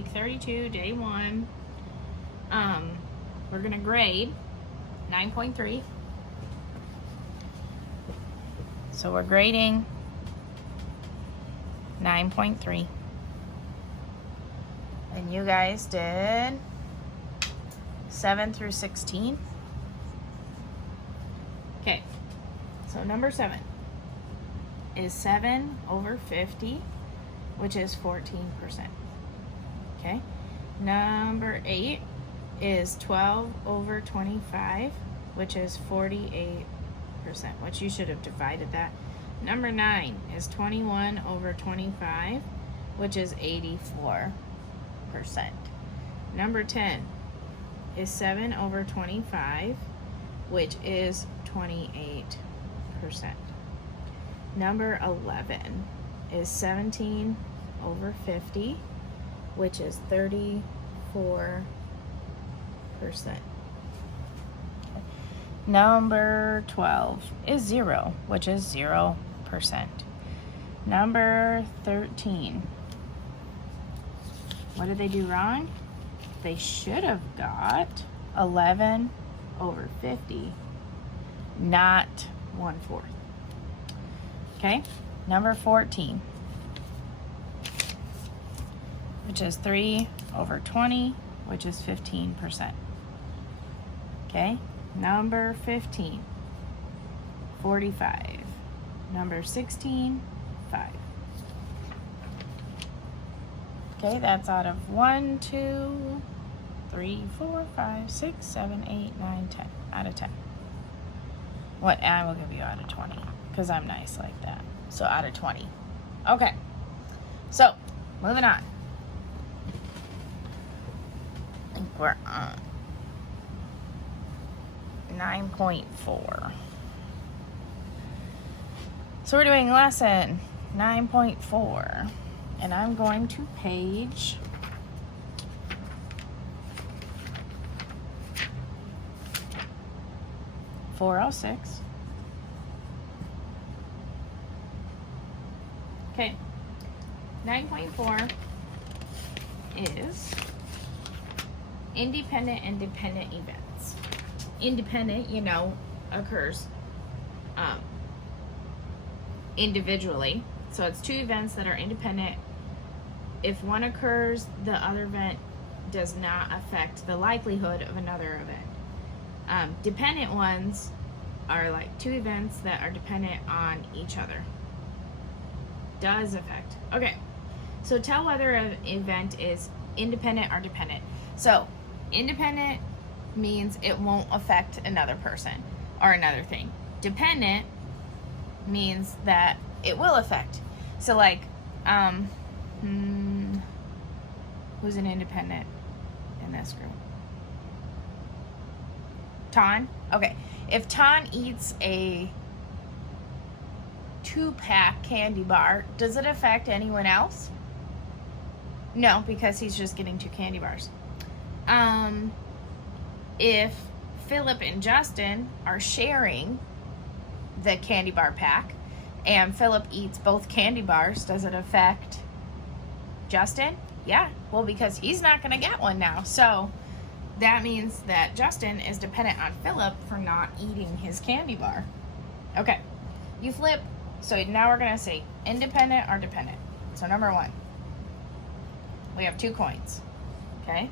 week 32, day 1. We're going to grade 9.3. So we're grading 9.3. And you guys did 7 through 16. Okay, so number 7 is 7 over 50, which is 14%. Okay, number 8 is 12 over 25, which is 48%, which you should have divided that. Number 9 is 21 over 25, which is 84%. Number 10 is 7 over 25, which is 28%. Number 11 is 17 over 50, which is 34%. Number 12 is 0, which is 0%. Number 13. What did they do wrong? They should have got 11 over 50, not 1/4. Okay, number 14, which is 3 over 20, which is 15%. Okay, number 15, 45. Number 16, 5. Okay, that's out of 1, 2, 3, 4, 5, 6, 7, 8, 9, 10. Out of 10. What? I will give you out of 20 because I'm nice like that. So out of 20. Okay. So moving on. I think we're on 9.4. So we're doing lesson 9.4. And I'm going to page 406. Okay, 9.4 is independent and dependent events. Independent, occurs individually. So it's two events that are independent. If one occurs, the other event does not affect the likelihood of another event. Dependent ones are like two events that are dependent on each other. Does affect. Okay, so tell whether an event is independent or dependent. So independent means it won't affect another person or another thing. Dependent means that it will affect. So like, who's an independent in this group? Ton? Okay. If Ton eats a 2-pack candy bar, does it affect anyone else? No, because he's just getting 2 candy bars. If Philip and Justin are sharing the candy bar pack and Philip eats both candy bars, does it affect Justin? Yeah, well, because he's not going to get one now. So that means that Justin is dependent on Philip for not eating his candy bar. Okay, you flip. So now we're going to say independent or dependent. So number 1, we have 2 coins. Okay,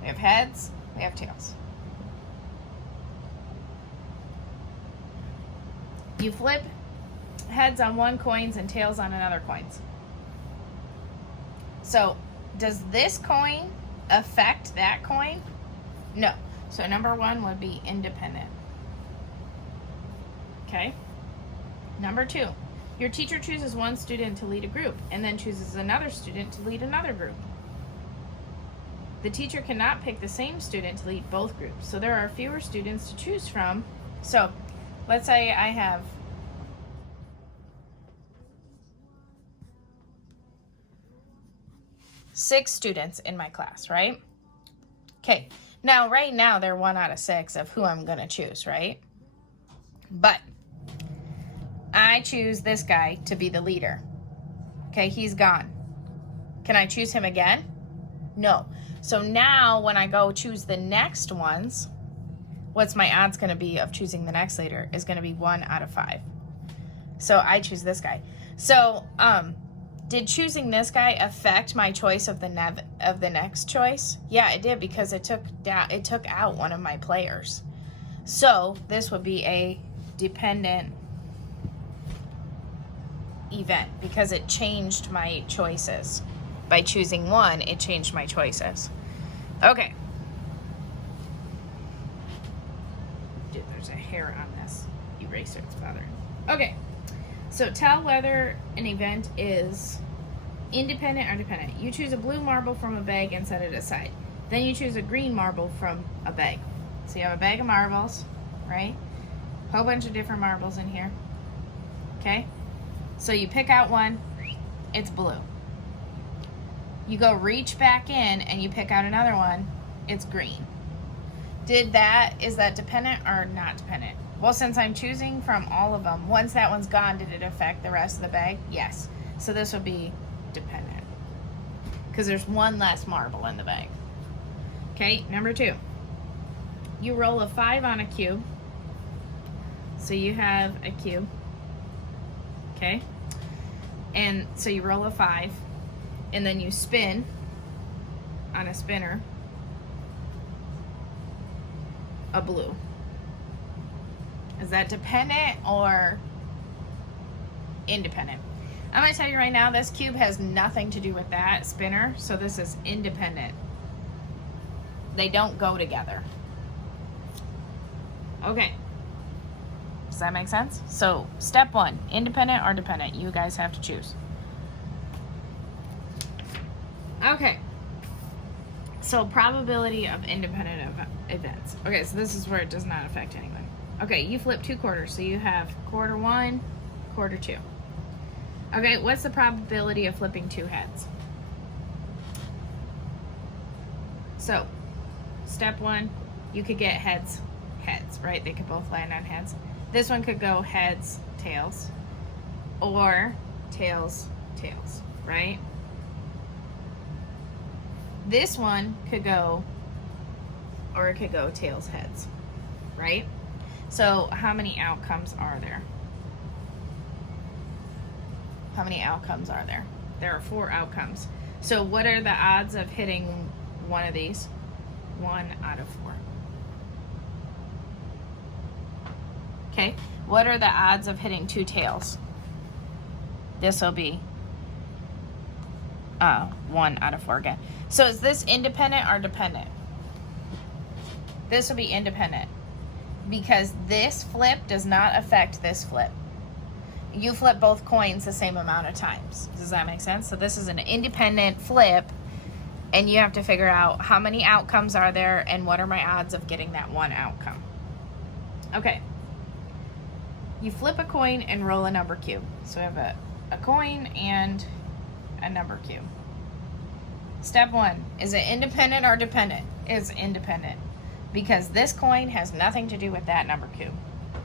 we have heads, we have tails. You flip heads on one coins and tails on another coins. So does this coin affect that coin? No. So number 1 would be independent. Okay. Number 2, your teacher chooses one student to lead a group and then chooses another student to lead another group. The teacher cannot pick the same student to lead both groups, so there are fewer students to choose from. So let's say I have 6 students in my class, right? Okay, now right now they're 1 out of 6 of who I'm gonna choose, right? But I choose this guy to be the leader. Okay, he's gone. Can I choose him again? No. So now when I go choose the next ones, what's my odds going to be of choosing the next leader is going to be 1 out of 5. So I choose this guy. So, did choosing this guy affect my choice of the next choice? Yeah, it did, because it took out one of my players. So this would be a dependent event because it changed my choices. By choosing one, it changed my choices. Okay. Dude, there's a hair on this eraser. It's bothering me. Okay. So tell whether an event is independent or dependent. You choose a blue marble from a bag and set it aside. Then you choose a green marble from a bag. So you have a bag of marbles, right? Whole bunch of different marbles in here. Okay? So you pick out one, it's blue. You go reach back in and you pick out another one, it's green. Is that dependent or not dependent? Well, since I'm choosing from all of them, once that one's gone, did it affect the rest of the bag? Yes. So this will be dependent because there's one less marble in the bag. Okay, number 2. You roll a 5 on a cube. So you have a cube. Okay? And so you roll a 5 and then you spin on a spinner a blue. Is that dependent or independent? I'm going to tell you right now, this cube has nothing to do with that spinner, so this is independent. They don't go together. Okay. Does that make sense? So, step 1, independent or dependent? You guys have to choose. Okay. So, probability of independent events. Okay, so this is where it does not affect anyone. Okay, you flip 2 quarters, so you have quarter 1, quarter 2. Okay, what's the probability of flipping 2 heads? So, step 1, you could get heads, right? They could both land on heads. This one could go heads, tails, or tails, tails, right? This one could go, or it could go tails, heads, right? So how many outcomes are there? How many outcomes are there? There are 4 outcomes. So what are the odds of hitting one of these? 1 out of 4. Okay, what are the odds of hitting 2 tails? This will be 1 out of 4 again. So is this independent or dependent? This will be independent because this flip does not affect this flip. You flip both coins the same amount of times. Does that make sense? So this is an independent flip, and you have to figure out how many outcomes are there and what are my odds of getting that one outcome. Okay. You flip a coin and roll a number cube. So we have a coin and a number cube. Step 1, is it independent or dependent? It's independent because this coin has nothing to do with that number cube.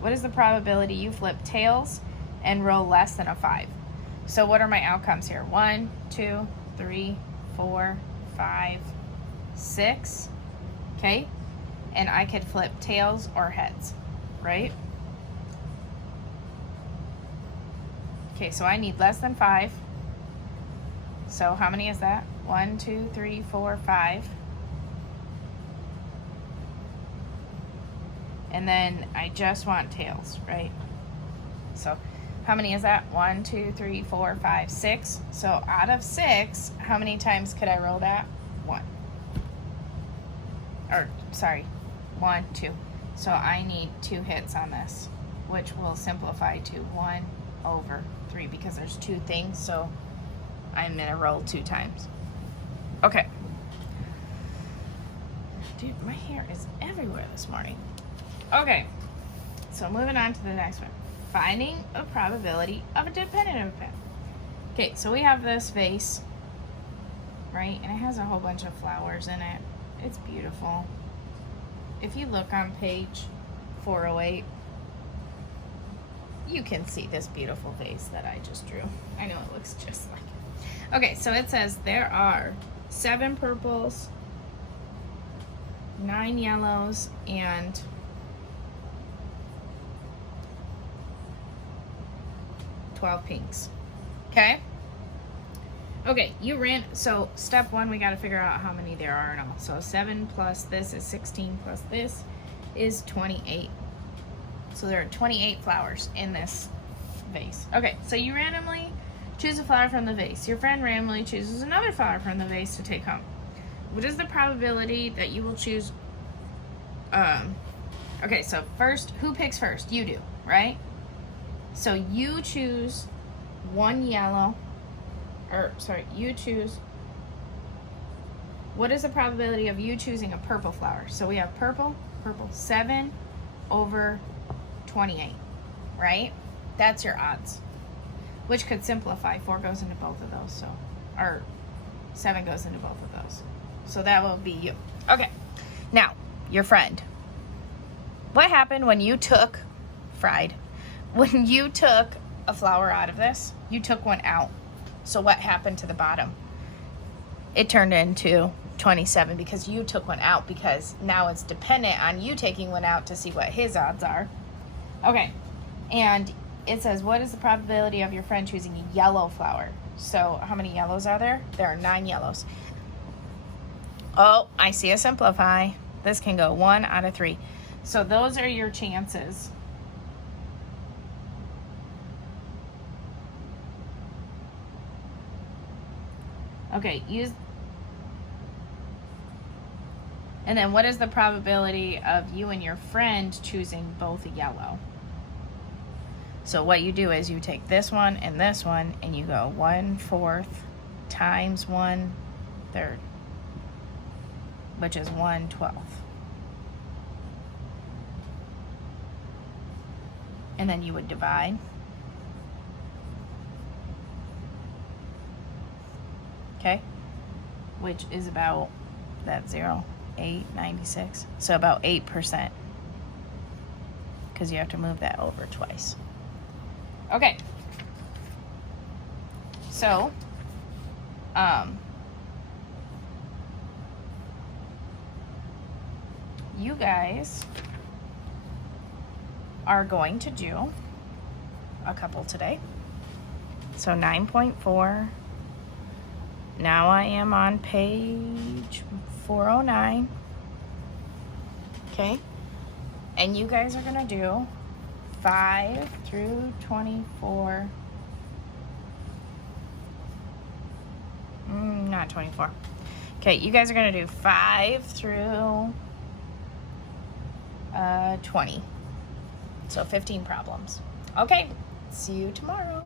What is the probability you flip tails and roll less than a 5? So what are my outcomes here? 1, 2, 3, 4, 5, 6. Okay? And I could flip tails or heads, right? Okay, so I need less than 5. So how many is that? 1, 2, 3, 4, 5. And then I just want tails, right? So how many is that? 1, 2, 3, 4, 5, 6. So out of 6, how many times could I roll that? 1. Or, sorry, 1, 2. So I need 2 hits on this, which will simplify to 1 over 3 because there's 2 things, so I'm gonna roll 2 times. Okay. Dude, my hair is everywhere this morning. Okay, so moving on to the next one. Finding a probability of a dependent event. Okay, so we have this vase, right? And it has a whole bunch of flowers in it. It's beautiful. If you look on page 408, you can see this beautiful vase that I just drew. I know it looks just like it. Okay, so it says there are 7 purples, 9 yellows, and 12 pinks. Okay? Okay, you ran, so step 1, we got to figure out how many there are in all. So 7 plus this is 16 plus this is 28. So there are 28 flowers in this vase. Okay, so you randomly choose a flower from the vase. Your friend randomly chooses another flower from the vase to take home. What is the probability that you will choose? Okay, so first, who picks first? You do, right? So you choose one yellow, or sorry, you choose. What is the probability of you choosing a purple flower? So we have purple, 7 over 28, right? That's your odds, which could simplify. 4 goes into both of those, so, or 7 goes into both of those. So that will be you. Okay, now, your friend. What happened when you took, when you took a flower out of this? You took one out. So what happened to the bottom? It turned into 27 because you took one out, because now it's dependent on you taking one out to see what his odds are. Okay, and it says, what is the probability of your friend choosing a yellow flower? So how many yellows are there? There are 9 yellows. Oh, I see a simplify. This can go 1 out of 3. So those are your chances. Okay, and then what is the probability of you and your friend choosing both a yellow? So what you do is you take this one, and you go 1/4 times 1/3, which is 1/12. And then you would divide. Okay, which is about that 0, 8, 96. So about 8%, because you have to move that over twice. Okay, so you guys are going to do a couple today. So 9.4. Now I am on page 409. Okay, and you guys are gonna do 5 through 24. Not 24. Okay, you guys are gonna do 5 through 20. So 15 problems. Okay, see you tomorrow.